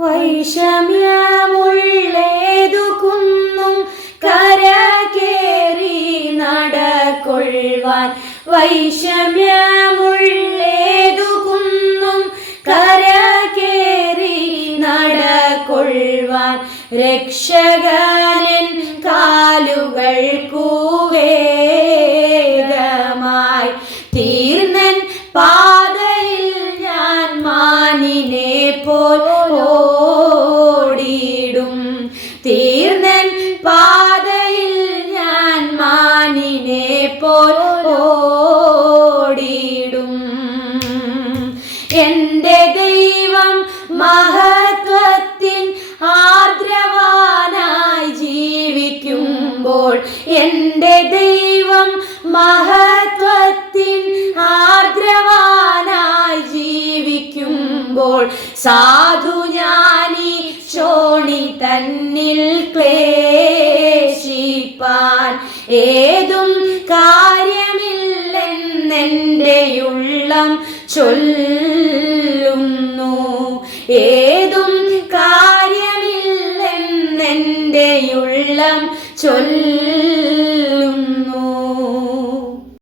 വൈഷമ്യമുള്ളേതു കുന്നും കരകേറി നടക്കൊള്ളുവാൻ. വൈഷമ്യമുള്ളേതു കുന്നും കരകേറി നടക്കൊള്ളുവാൻ. രക്ഷകൻ കാലുകൾക്കു വേഗമായി തീർന്നൻ പാതയിൽ ഞാൻ മാനിനെ പോൽ ഓടിയിടും. തീർന്നൻ പാതയിൽ ഞാൻ മാനിനെ പോൽ ഓടിയിടും. എൻ്റെ ദൈവം മഹത്വത്തിൻ ആർദ്രവാനായി ജീവിക്കുമ്പോൾ. എൻ്റെ ദൈവം മഹത്വത്തിൻ ആർദ്രവാനായി ജീവിക്കുമ്പോൾ. സാധു ഞാനീ ശോണി തന്നിൽ ക്ലേശിപ്പാൻ ഏതും കാര്യമില്ലെന്നെൻ്റെ ഉള്ളം ചൊല്ലുന്നു. ഏതും കാര്യമില്ലെന്നെൻ്റെ ഉള്ളം ചൊല്ലുന്നു.